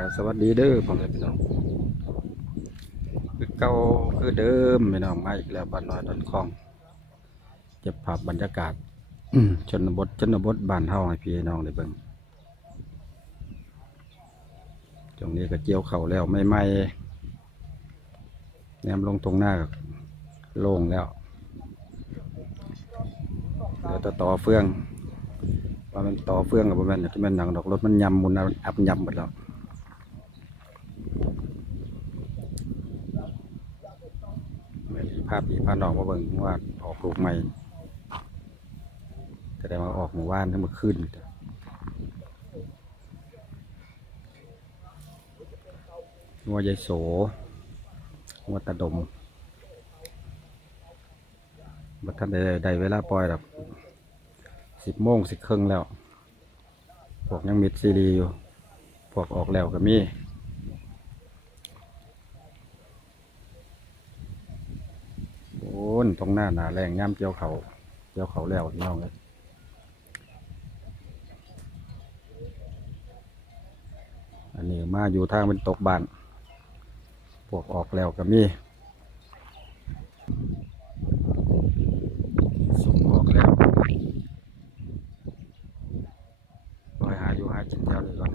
ครับสวัสดีเด้อพ่อแม่พี่น้อง คือเก่าคือเดิมพี่น้องมาอีกแล้วบ้านน้อยดอนคลองเก็บภาพบรรยากาศชนบทชนบทบ้านเฮาให้พี่น้องได้เบิ่งตรงนี้ก็เกี่ยวเข่าแล้วไม่ไหม่แนมลงตรงหน้าก็โล่งแล้วเหลือแต่ต่อเฟืองว่ามันต่อเฟืองกับว่าแมันที่มันหนังดอกรถมันยำมุนอับยำหมดแล้ว เหมือนภาพที่พาน้องมาเบิ่งว่าออกลูกใหม่แต่ได้มาออกเมื่อวานทั้งเมื่อคืนงัวยายโสงัวตาดมบัดท่านได้ได้เวลาปล่อยแบบสิบโมงสิบครึ่งแล้ว พวกยังมิดซีรีอยู่ พวกออกแล้วก็มี โอ้ นตรงหน้าหนาแรงย่ำเกี่ยวเขาเกี่ยวเขาแล้วพี่น้องเลยอันนี้มาอยู่ทางเป็นตกบ้านพวกออกแล้วก็มีส่งออกแล้วลอยหาอยู่หากินแถวนี้ก่อน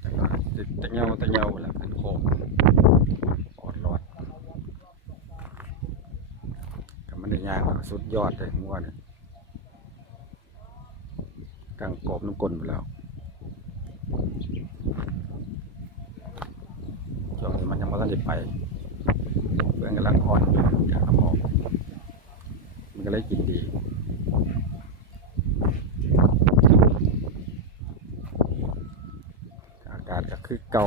แต่ก็ตะเงาแตะเงาแหละเป็นโคงออดรอด กับมันได้ยางแล้วก็ สุดยอดเลยงัวเนี่ยกังกบน้ำกลนไปแล้วช่วงนี้มันยังไม่ทันได้ไปเพื่อนกำลังอ่อนอยู่อยากน้ำออกมันก็เลยกินดีอากาศก็คือเก่า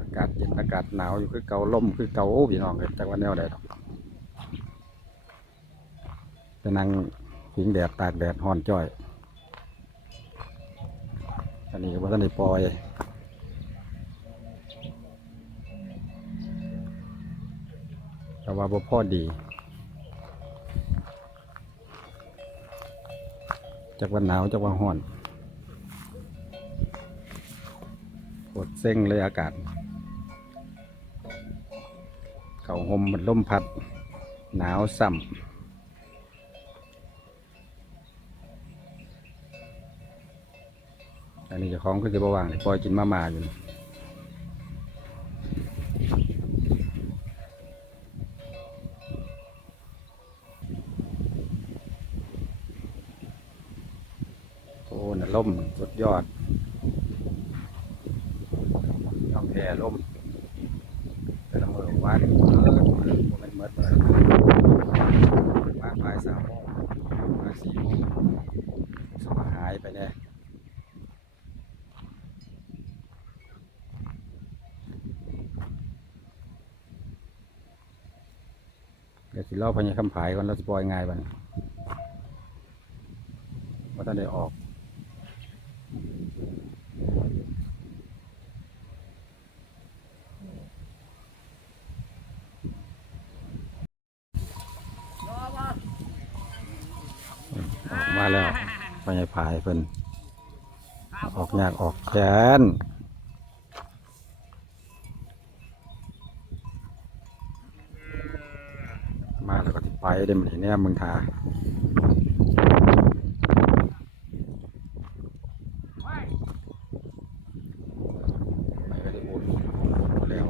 อากาศเย็นอากาศหนาวอยู่คือเก่าลมคือเก่าโอ้พี่น้องเลยจากวันแนวใดดอก ไปนั่งผิงแดดตากแดดห่อนจ้อย อันนี้ว่าท่านได้ปล่อยแต่ว่าบ่พอดี จากวันหนาวจากวันห่อนปวดเส้งเลยอากาศ เขาห่มมันล่มพัด หนาวสั่ม นนี้เจะคล้าของคือจะบวางนี่ปล่อยกินมามาอยู่โอ้น่ะล่มสุดยอดยอมแพ้ล่มแต่ละมือวานมันเมดเลยมาบ่ายสามโมงบ่ายสี่โมงสมาหายไปเนี่ย เดี๋ยวสิเล่าพญาคำผายก่อนเราจะปล่อยง่ายบัดนว่าต้องได้ออกออกมาแล้วพญาผายเพิ่นออกยากออกแขน ไปเด้มันเนี่ยมึงทาไปก็ได้โอนโอนแล้ว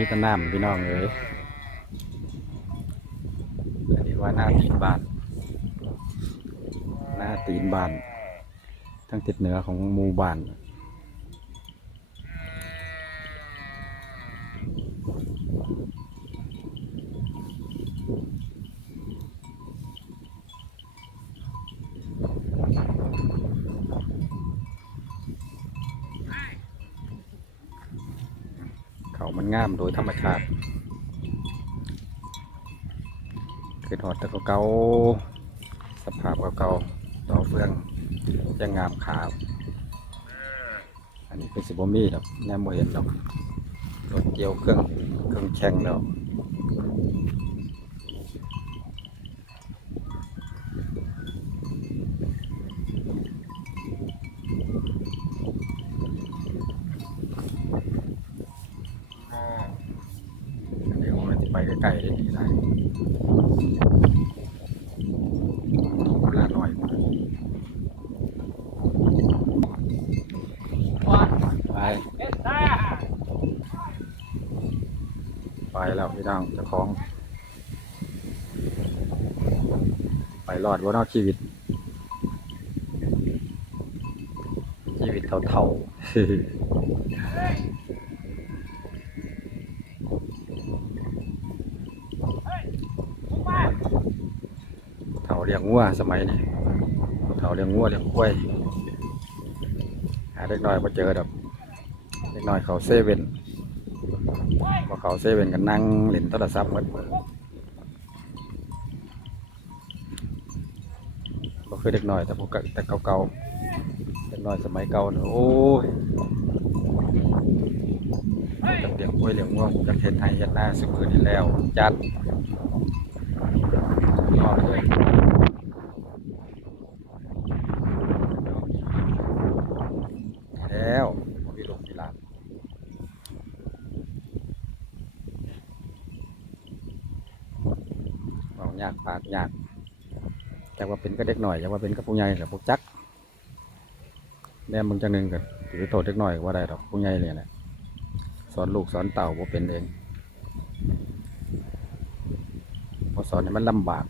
มั นเลยก็มีแตะน้ำพี่น้องเลยอันนี้ว่าหน้าตีนบ้าน หน้าตีนบ้าน ทั้งทิศเหนือของหมู่บ้าน งามโดยธรรมชาติคือถอดตะเกาสภาพเก่าๆต่อเฟืองยังงามขาว อันนี้เป็นสิบมีดอกแนมโมเห็นดอกรถเกี่ยวเครื่องเครื่องแข่งดอกเดี๋ยวมันจะ ไกลๆได้ดีได้เวลาหน่อยไปไปแล้วพี่น้องเจ้าของ ไปรอดว่านอกชีวิต ชีวิตเท่าๆ เลี้ยงงัวสมัยนี้เถาเลี้ยงงัวเลี้ยงกล้วย หาเด็กน้อยมาเจอดอกเด็กน้อยเขาเซเว่นพอเขาเซเว่นกันนั่งเล่นโทรศัพท์หมดก็คือเด็กน้อยแต่พวกแต่เก่าๆเด็กน้อยสมัยเก่าเนี่ยโอ้ยจักเลี้ยงกล้วยเลี้ยงงัวจักเห็นไทยเห็นหน้าสุมือนี่แล้ว จัดนอนเลย แล้วบ่มีลูกมีหลานเอา ยากปากยากแต่ว่าเป็นก็เด็กหน่อยแต่ว่าเป็นก็ผู้ใหญ่กับพวกจักแม่มึงจังหนึ่งกันถือโทษเด็กหน่อยว่าได้ดอกผู้ใหญ่เนี่ยแหละสอนลูกสอนเต่าว่าเป็นเองพอสอนให้มันลำบาก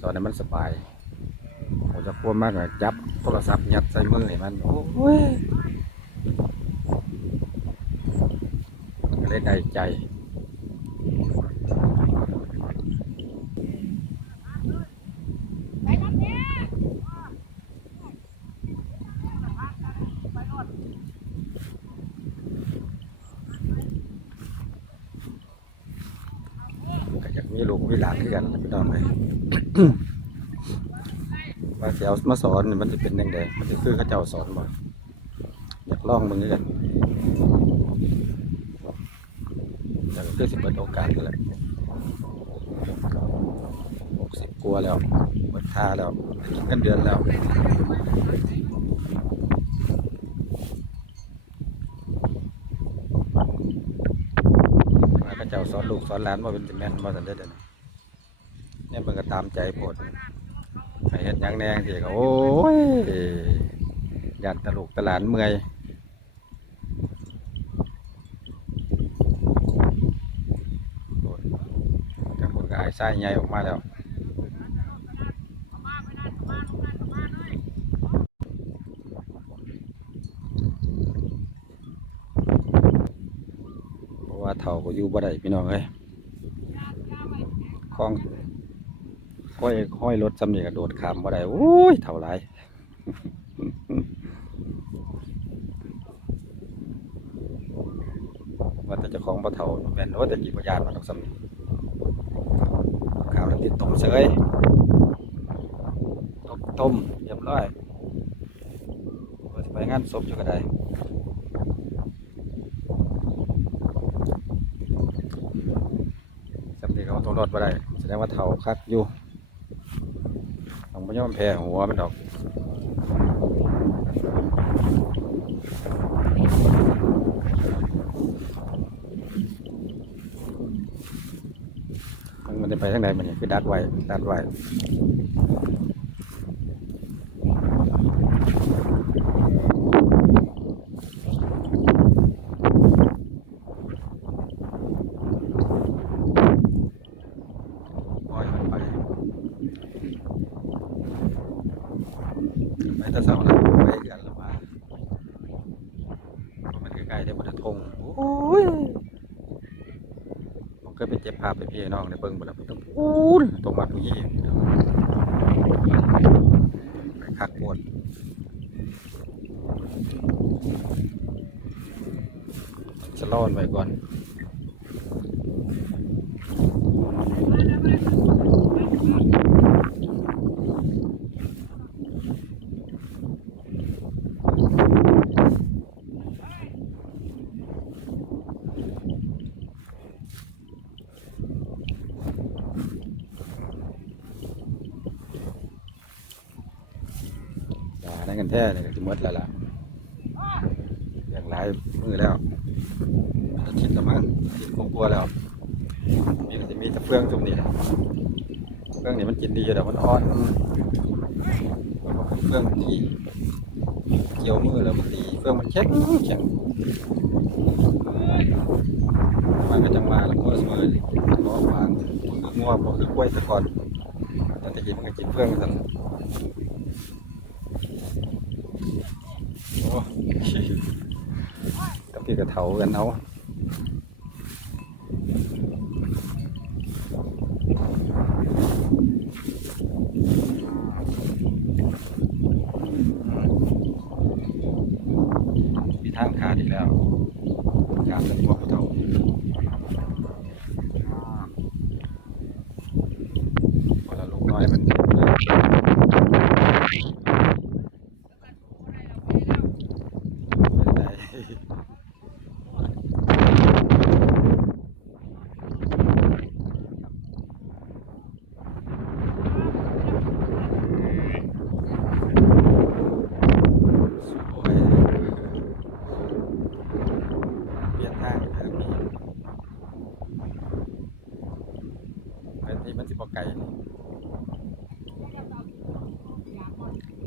สอนให้มันสบายผมจะพูดมากเลยจับโทรศัพท์ยัดใส่มือให้มันโอ้ยก็เลยได้ใจ ก็อยากมีลูกมีหลานคือกันพี่น้องเลย ว่าสิ เอามาสอนมันจะเป็นยังไงมันจะคือเขาเจ้าสอนบ่อยากลองมึงคือกันแต่ก็คือสิเปิดโอกาสกันแหละหกสิบกว่าแล้วเปิดท่าแล้วกินเงินเดือนแล้วว่าเขาเจ้าสอนลูกสอนหลานมาเป็นแม่นมาสันเด็ดนเนี่ยมันก็ตามใจโพด ไปเห็นยังแนงทีก็โอ้ยยันตลกตลานเมื่อยโอ้ยทางคนก็อายไส้ใหญ่ออกมาแล้วเพราะว่าเท่าก็อยู่บ่ได้พี่น้องเอ้ยคลอง ห้อยห้อยรถสำเนียกระโดดขามบ่ได้โอ้ยเท่าไรว่าแต่เจ้าของบ่เท่าแม่นว่าแต่กี่บ่ยานมาต้องสำเนียกขามแล้วติดต้มเสยต้มต้มเรียบร้อยว่าจะไปงานศพอยู่ก็ได้สำเนียกเอาตรงรถบ่ได้แสดงว่าเท่าคักอยู่ ต้องไม่ยอมแพ้หัวมันดอกมันจะไปทางไหนมันเนี่ยคือดัดไว้ดัดไว้ปล่อยมันไป ไป แตะเสาแล้วไปกันแล้วมาเพราะมันใกล้ๆได้บนทงโอ้ยผมเคยไปเจ็บภาพไปพี่น้องในเบิ้งบนแล้วมันต้องพูนตรงมาตรงนี้ไปคักปวดจะล่อนไว้ก่อน แท้เนี่ยก็จะมดแล้วล่ะอย่างหลายมือแล้วจะคิดละมั้งคิดคงกลัวแล้วมีจะมีต่เฟืองตรงนี้แหละเฟืองนี่มันกินดีอยู่แต่มันอ่อนมันบ่คือเฟืองที่เกี่ยวมือแล้วมันดีเฟืองมันแข็งแข็งมันก็จังว่าแล้วก็สวยล้อวางมันก็งัวบ่คือกล้วยต่ก่อนแต่ตะกี้มันก็กินเฟืองกันโอ้ กับพี่กระเถากันเอามีทางขาดอีกแล้วการเป็นพวกกระเถาพอเราลูกน้อยมันไม่ได้โอ้ยเปลี่ยนทางทางนี้ไปที่มันสิบไก่นี่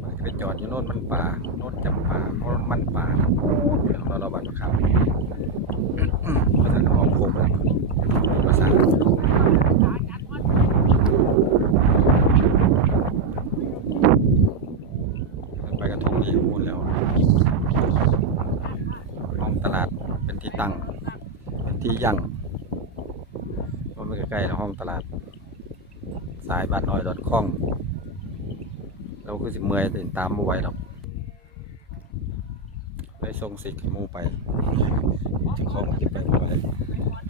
มันจะไปจอดอยู่โน่นมันป่าโน่นจำป่าโน่นมันป่าโอ้ยเราเราบัตรข่าวภาษาของโคมเลยภาษาไปกระทงนี่พูดแล้วห้องตลาดเป็นที่ตั้ง เป็นที่ ยังมันไม่ใกล้ๆห้องตลาด สายบ้านน้อยดอทคอมเราคือสิเมื่อยตื่นตามมาไหวหรอกได้ทรงสิทธิ์มูไปจะคล้องจะไปไปว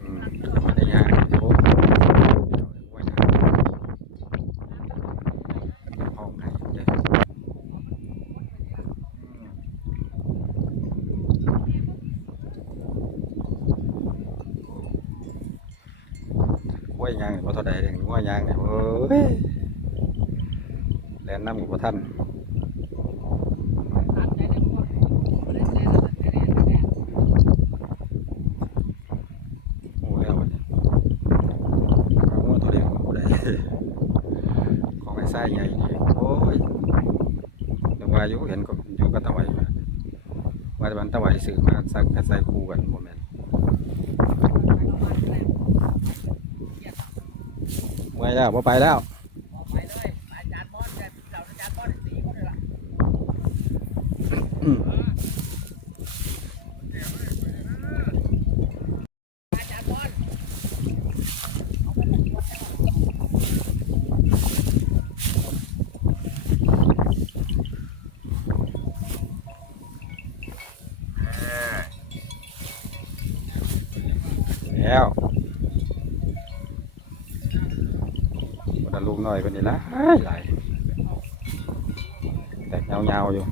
อืมไม่ได้ยากโอ้ยไหวนะห้องไหนเด้อ กล้วยยางนี่ บ่เท่าใดเด้กล้วยยางนี่โอ้ยแล่นน้ำกับบ่ทันโอ้แล้วบัดนี้เอางัวตัวเล็กบ่ได้ของไอ้ไส้ใหญ่นี่โอ้ยนึกว่าอยู่เห็นก็อยู่กับตะไวมาว่าแต่มันตะไวซื้อมาสักก็ใส่คู่กันบ่แม่น เมื่อยแล้วบ่ไปแล้ว อืมแล้ววันนั้นลู กน้อยคนนี้ละหลายแตกเงาๆอยู่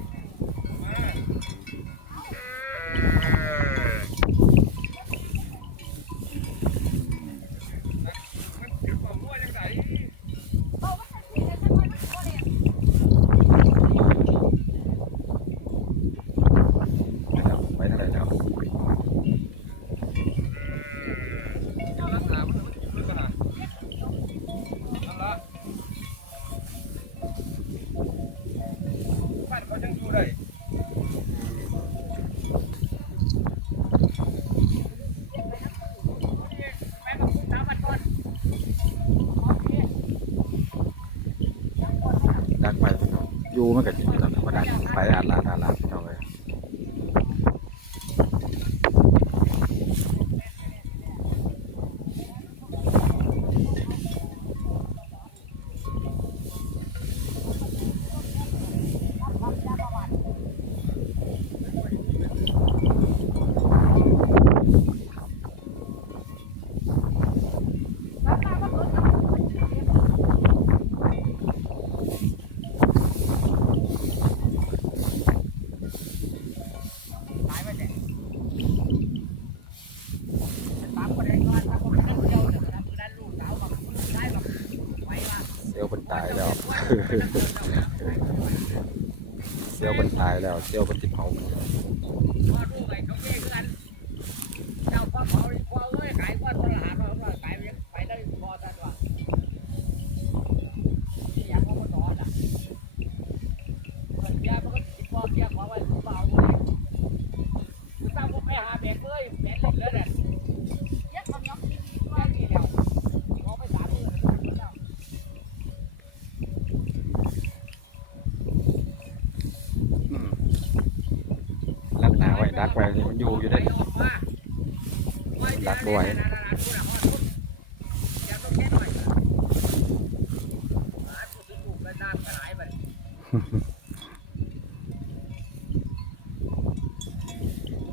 เซี่ยวมันตายแล้วเซี่ยวมันติดเผาพอรู้ไอ้เขาเรีกกันเจ้าป้าเขาเลยขายว่าตลาดเราขายไปได้พอได้ว่าที่อยากว่ามันนอนอะเกียร์มันก็ติดพอเกียร์ขอไว้เบาเลยคือตั้งพวกไปหาแบกเลยแบกเล็กเลยเนี่ยเย็ดมันน้ำแบกนี่เดียวขอไปสามมือแล้ว อืมลักหนาไว้ดักไว้มันอยู่อยู่ได้ ดักบ่ไหว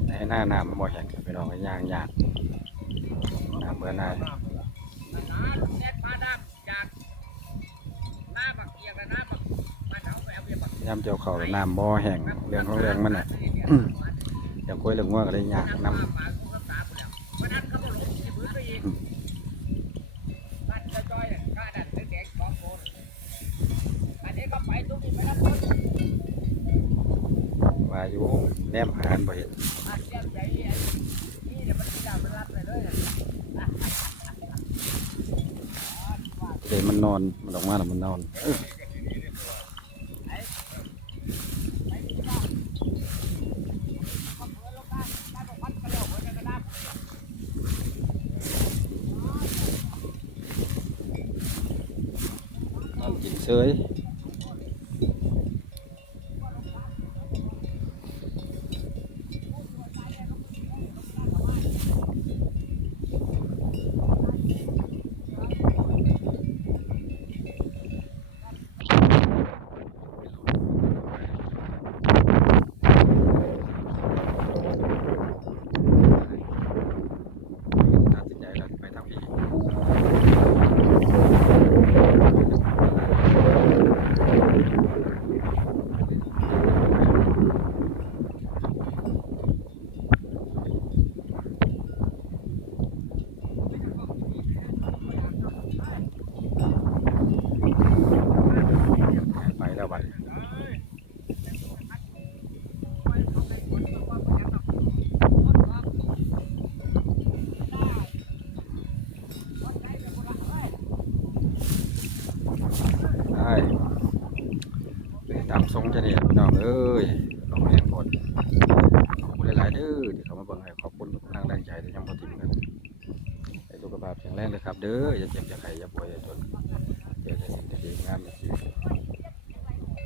ในหน้าน้ำมันบ่แห้งไปลองย่างยากน้ำเบื่อหน้ายยามเจียวเขาน้ำบ่อแห้งเรื่องของเรื่องมันน่ะอย่างกล้วยเรื่องง่วงก็เลยยากน้ำ ว่าอยู่แนมหานบ่เห็นเดี๋ยวมันนอน มันออกมาแล้วมันนอนนอนกินเฉยตัดสินใจแล้วไปทางพี่ไปแล้วบัดนี้ได้ไปตามทรงจะเนี่ยพี่น้องเอ้ยลองเรียนผลขอบคุณหลายๆเด้อที่เขามาเบิ่งให้ขอบคุณทุกกำลังแรงใจที่ยังบ่ทิ้งกันให้สุขภาพแข็งแรงเลยครับ เด้ อย่าเจ็บอย่าไข้อย่าป่วยอย่าจนเดี๋ยวจะสิ่งที่ดีงามสิ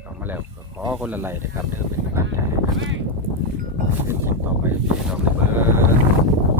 เข้ามาแล้วก็ขอคนละไหลนะครับเด้อเป็นกำลังใจเป็นคลิปต่อไปที่เราได้เบิร์